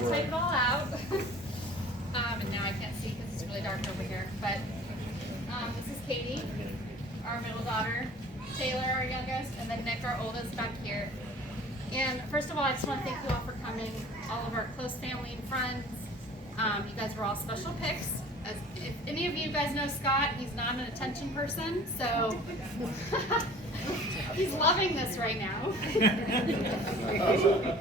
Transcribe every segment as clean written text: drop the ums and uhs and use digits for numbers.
just typed it all out. And now I can't see because it's really dark over here. But this is Katie, our middle daughter, Taylor, our youngest, and then Nick, our oldest, back here. And first of all, I just want to thank you all for coming, all of our close family and friends. You guys were all special picks. If any of you guys know Scott, he's not an attention person, so he's loving this right now.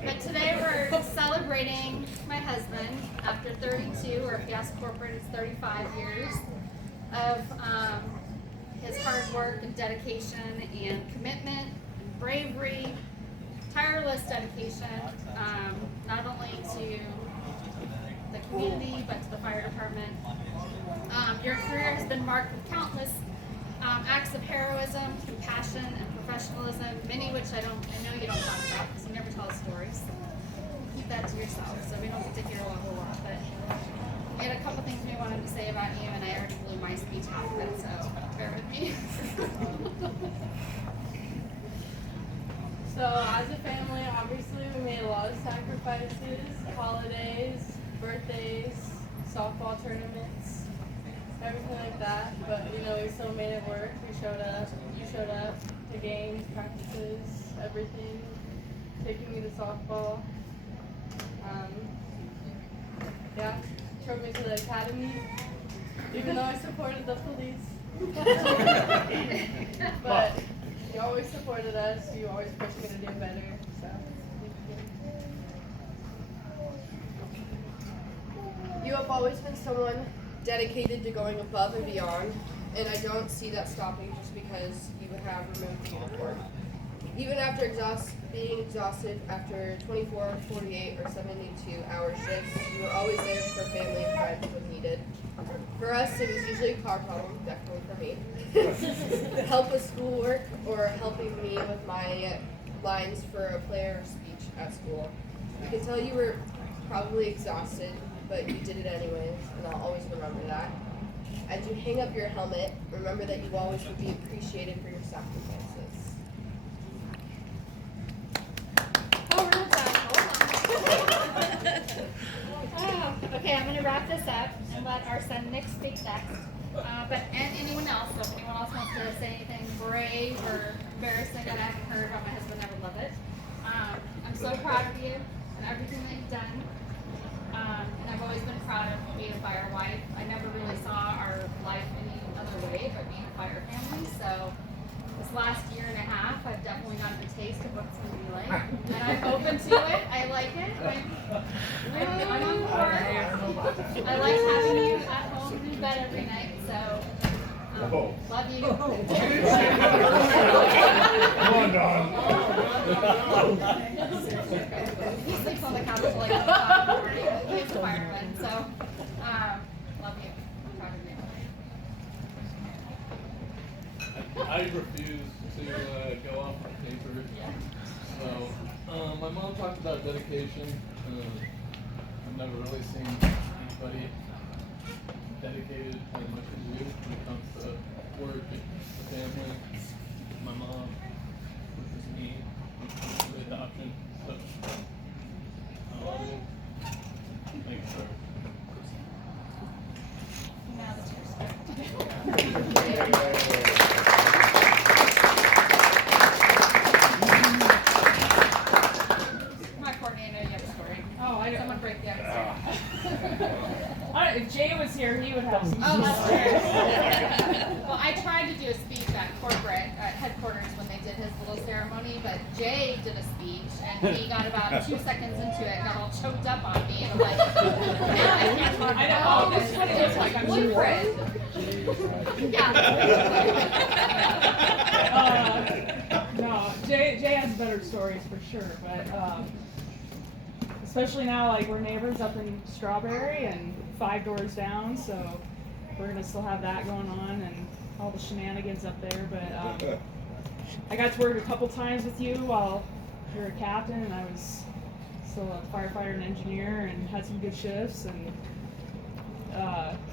But today we're celebrating my husband after 32, or if you ask corporate, it's 35 years of his hard work and dedication and commitment and bravery, tireless dedication, not only to the community but to the fire department. Your career has been marked with countless acts of heroism, compassion, and professionalism, many which I know you don't talk about because you never tell the stories. So keep that to yourself so we don't get to hear a whole lot. But we had a couple things we wanted to say about you, and I already blew my speech half of it, so bear with me. So as a family, obviously we made a lot of sacrifices, holidays, birthdays, softball tournaments, everything like that. But we still made it work. We showed up. You showed up to games, practices, everything. Taking me to softball. Drove me to the academy, even though I supported the police. But you always supported us. You always pushed me to do better. So You have always been someone dedicated to going above and beyond, and I don't see that stopping just because you have removed the uniform. Even after being exhausted after 24, 48, or 72-hour shifts, you were always there for family and friends when needed. For us, it was usually a car problem, definitely for me. Help with schoolwork or helping me with my lines for a player speech at school. You can tell you were probably exhausted, but you did it anyways, and I'll always remember that. As you hang up your helmet, remember that you always will be appreciated for your sacrifices. Okay, I'm going to wrap this up and let our son Nick speak next. And anyone else, so if anyone else wants to say anything brave or embarrassing that I haven't heard about my husband, I would love it. I'm so proud of you and everything that you've done. And I've always been proud of being a fire wife. I never really saw our life any other way but being a fire family. So this last year and a half, I've definitely gotten a taste of what it's going to be like. And I'm open to it. I like it. I'm on board. I like having you at home in bed every night. So love you. Come on, Don. He sleeps on the couch till like 5 in the morning. He's a fireman. So love you. I'm proud of you. I refuse to go off on paper. So, my mom talked about dedication. I've never really seen anybody dedicated as much as you when it comes to work, the family, my mom, me, the adoption. So, I love you. Thank you, sir. Now the tears start. Someone break the ice. if Jay was here, he would have some. Oh, that's true. Well, I tried to do a speech at corporate headquarters when they did his little ceremony, but Jay did a speech and he got about 2 seconds into it, got all choked up on me, and I'm like, now I can't talk about this is what it looks like. I'm boyfriend. No, Jay has better stories for sure, but especially now, like we're neighbors up in Strawberry and 5 doors down, so we're gonna still have that going on and all the shenanigans up there. But I got to work a couple times with you while you were a captain, and I was still a firefighter and engineer, and had some good shifts. And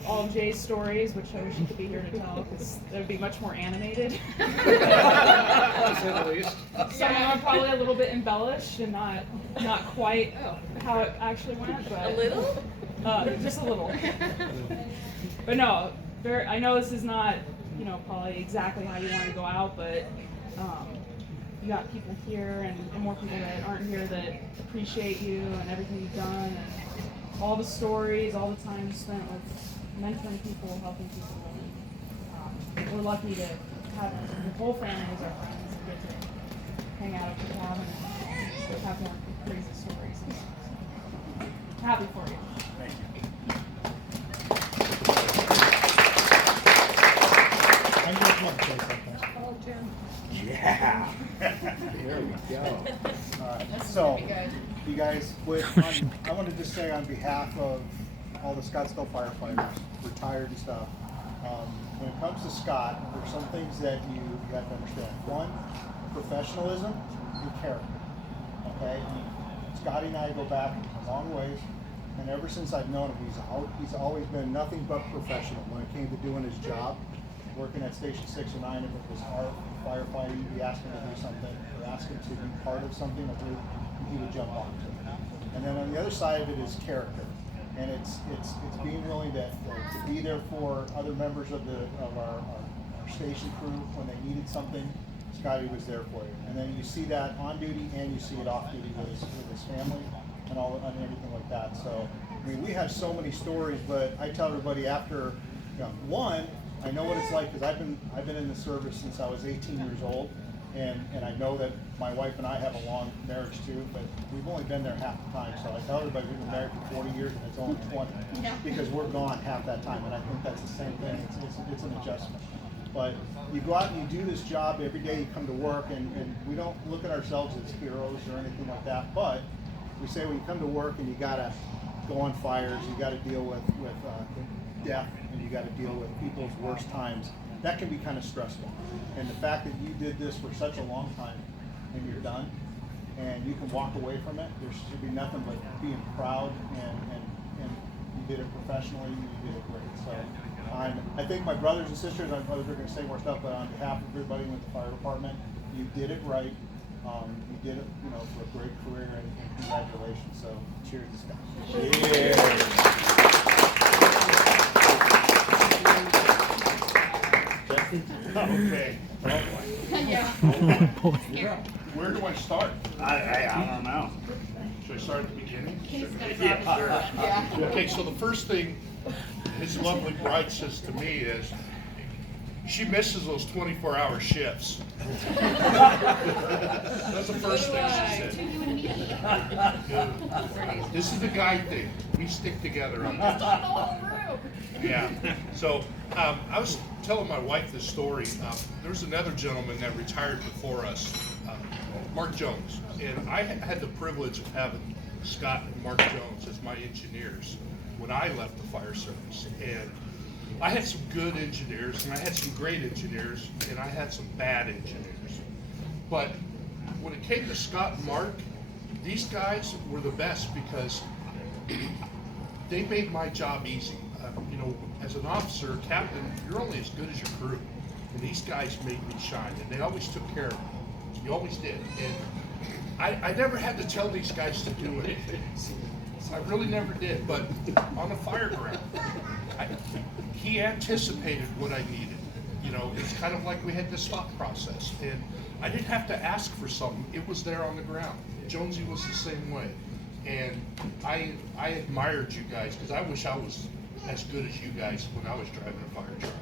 all of Jay's stories, which I wish he could be here to tell, because it would be much more animated. To say the least. Some of them are probably a little bit embellished and not quite how it actually went, but A little? just a little. But no, I know this is not, probably exactly how you want to go out, but you got people here and more people that aren't here that appreciate you and everything you've done and all the stories, all the time you spent with mentoring people, helping people. And, we're lucky to have the whole family as our friends and get to hang out at the cabin and have more crazy stories. And stuff. So, happy for you. Thank you. I just want to say something. Oh, Jim. Yeah. There we go. All right. That's So, gonna be good. you guys, I want to just say on behalf of all the Scottsdale firefighters, retired and stuff, when it comes to Scott, there's some things that you have to understand. One, professionalism and character. Okay? Scotty and I go back a long ways, and ever since I've known him, he's always been nothing but professional when it came to doing his job. Working at Station 6 or 9, if it was our firefighting, you'd be asking him to do something, or ask him to be part of something, or he would jump on to it. And then on the other side of it is character, and it's being willing to be there for other members of our station crew when they needed something. Scotty was there for you, and then you see that on duty and you see it off duty with his family and everything like that. So I mean, we have so many stories, but I tell everybody after one. I know what it's like because I've been in the service since I was 18 years old, and I know that my wife and I have a long marriage too, but we've only been there half the time. So I tell everybody we've been married for 40 years and it's only 20 because we're gone half that time, and I think that's the same thing. It's an adjustment. But you go out and you do this job every day. You come to work, and we don't look at ourselves as heroes or anything like that. But we say when you come to work and you gotta go on fires, you gotta deal with death, and you got to deal with people's worst times. That can be kind of stressful. And the fact that you did this for such a long time and you're done and you can walk away from it, there should be nothing but being proud and you did it professionally, you did it great. So I think my brothers and sisters, I know they're going to say more stuff, but on behalf of everybody with the fire department, you did it right. You did it, for a great career, and congratulations. So cheers to Scott. Yeah. Okay. Yeah. Where do I start? I don't know. Should I start at the beginning? Yeah. Okay, so the first thing his lovely bride says to me is, she misses those 24-hour shifts. That's the first thing she said. This is the guy thing. We stick together on this. Yeah. So I was telling my wife this story. There was another gentleman that retired before us, Mark Jones, and I had the privilege of having Scott and Mark Jones as my engineers when I left the fire service. And I had some good engineers, and I had some great engineers, and I had some bad engineers. But when it came to Scott and Mark, these guys were the best because they made my job easy. As an officer, captain, you're only as good as your crew. And these guys made me shine, and they always took care of me. You always did. And I never had to tell these guys to do anything. I really never did. But on the fire ground, he anticipated what I needed. It's kind of like we had this thought process. And I didn't have to ask for something. It was there on the ground. Jonesy was the same way. And I admired you guys because I wish I was as good as you guys when I was driving a fire truck.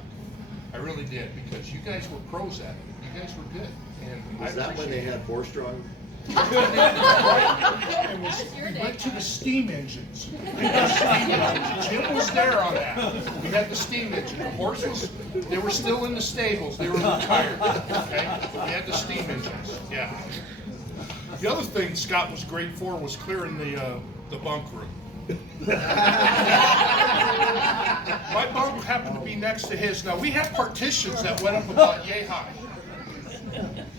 I really did, because you guys were pros at it. You guys were good. And Was that when they had horse-drawn? we went to the steam engines. Jim was there on that. We had the steam engine. The horses, they were still in the stables. They were retired. Okay? But we had the steam engines. Yeah. The other thing Scott was great for was clearing the bunk room. My bunk happened to be next to his. Now, we had partitions that went up about yay high,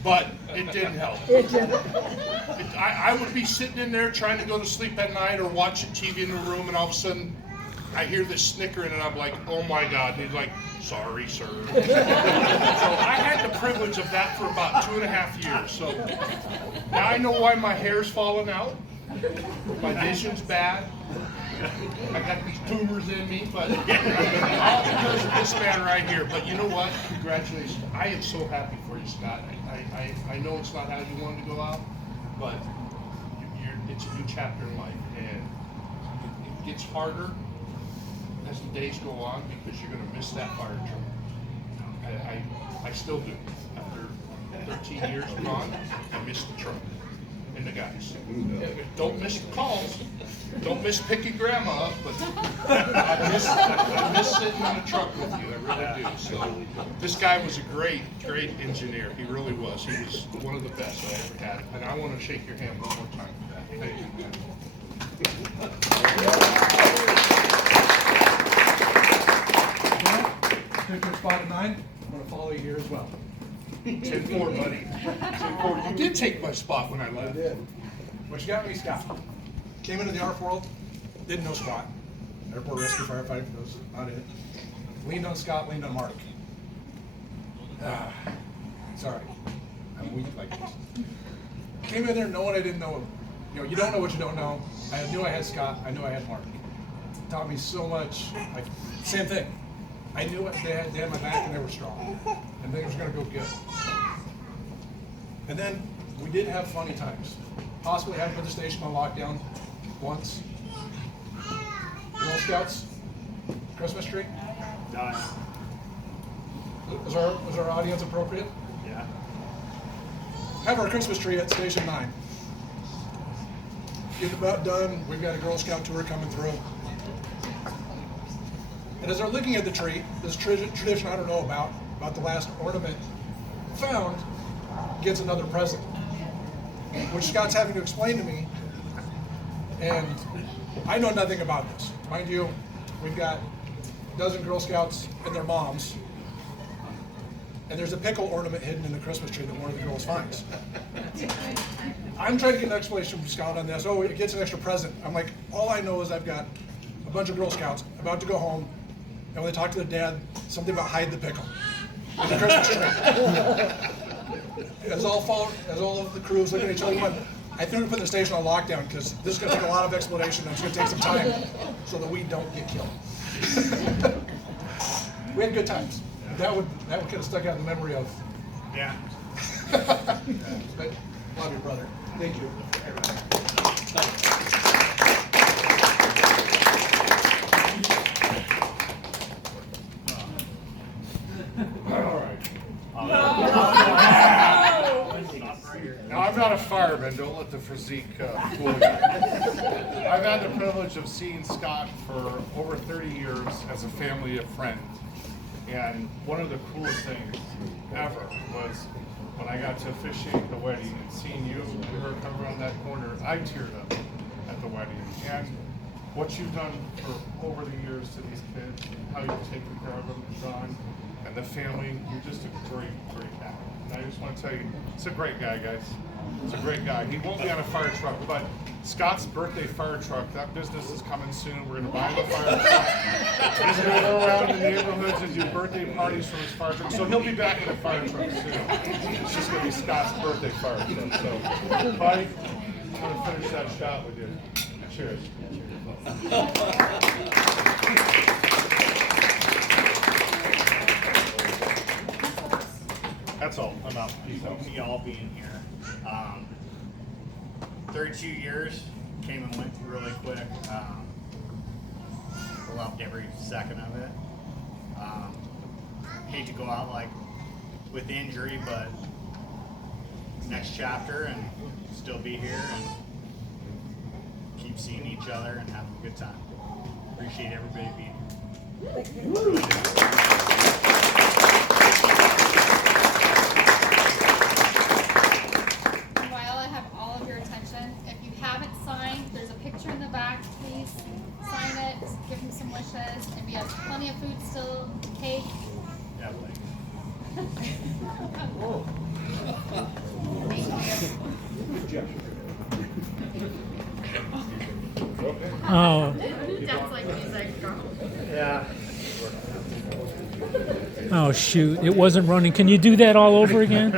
but it didn't help. I would be sitting in there trying to go to sleep at night or watching TV in the room, and all of a sudden, I hear this snickering, and I'm like, oh my God. And he's like, sorry, sir. So I had the privilege of that for about 2.5 years. So now I know why my hair's falling out. My vision's bad. I got these tumors in me, but all because of this man right here. But you know what? Congratulations. I am so happy for you, Scott. I know it's not how you wanted to go out, but it's a new chapter in life, and it gets harder as the days go on because you're going to miss that fire truck. I still do. After 13 years gone, I miss the truck and the guys. Don't miss the calls. Don't miss picking grandma up, but I miss sitting in the truck with you. I really do. So this guy was a great engineer. He really was. He was one of the best I ever had. And I want to shake your hand one more time for that. Thank you, man. Take your spot at 9. I'm going to follow you here as well. 10-4, buddy. 10-4. You did take my spot when I left. I did. What you got me, Scott? Came into the ARF world, didn't know squat. Airport rescue firefighter, was not it. Leaned on Scott, leaned on Mark. Sorry, I'm weak like this. Came in there knowing I didn't know him. You know, you don't know what you don't know. I knew I had Scott, I knew I had Mark. Taught me so much. Like, same thing. I knew it, they had my back and they were strong. And things were gonna go good. And then we did have funny times. Possibly had to put the station on lockdown once. Girl Scouts, Christmas tree. Nice. Was our audience appropriate? Yeah. Have our Christmas tree at Station 9. Getting about done. We've got a Girl Scout tour coming through. And as they're looking at the tree, this tradition I don't know about the last ornament found, gets another present, which Scott's having to explain to me. And I know nothing about this. Mind you, we've got a dozen Girl Scouts and their moms. And there's a pickle ornament hidden in the Christmas tree that one of the girls finds. I'm trying to get an explanation from Scott on this. Oh, it gets an extra present. I'm like, all I know is I've got a bunch of Girl Scouts about to go home, and when they talk to their dad, something about hide the pickle in the Christmas tree. As all of the crews look at each other, I think we put the station on lockdown because this is going to take a lot of explanation and it's going to take some time so that we don't get killed. We had good times. That would kind of stuck out in the memory of. Yeah. But love you, brother. Thank you. All right. Now, I'm not a fireman. Don't let the physique fool you. I've had the privilege of seeing Scott for over 30 years as a family and friend. And one of the coolest things ever was when I got to officiate the wedding and seeing you and her come around that corner. I teared up at the wedding. And what you've done for over the years to these kids, how you've taken care of them, Sean, and the family, you're just a great guy. And I just want to tell you, it's a great guy, guys. It's a great guy. He won't be on a fire truck, but Scott's birthday fire truck, that business is coming soon. We're going to buy him a fire truck. He's going to go around the neighborhoods and do birthday parties for his fire truck. So he'll be back in a fire truck soon. It's just going to be Scott's birthday fire truck. So, buddy, I'm going to finish that shot with you. Cheers. That's all. I'm out. Y'all being here. 32 years came and went really quick. Loved every second of it. Hate to go out like with injury, but next chapter and still be here and keep seeing each other and having a good time. Appreciate everybody being here. While I have all of your attention, if you haven't signed, there's a picture in the back. Please sign it, give him some wishes, and we have plenty of food still, cake. Yeah, Thank you. Oh. Dad's like music. Oh shoot, it wasn't running. Can you do that all over again?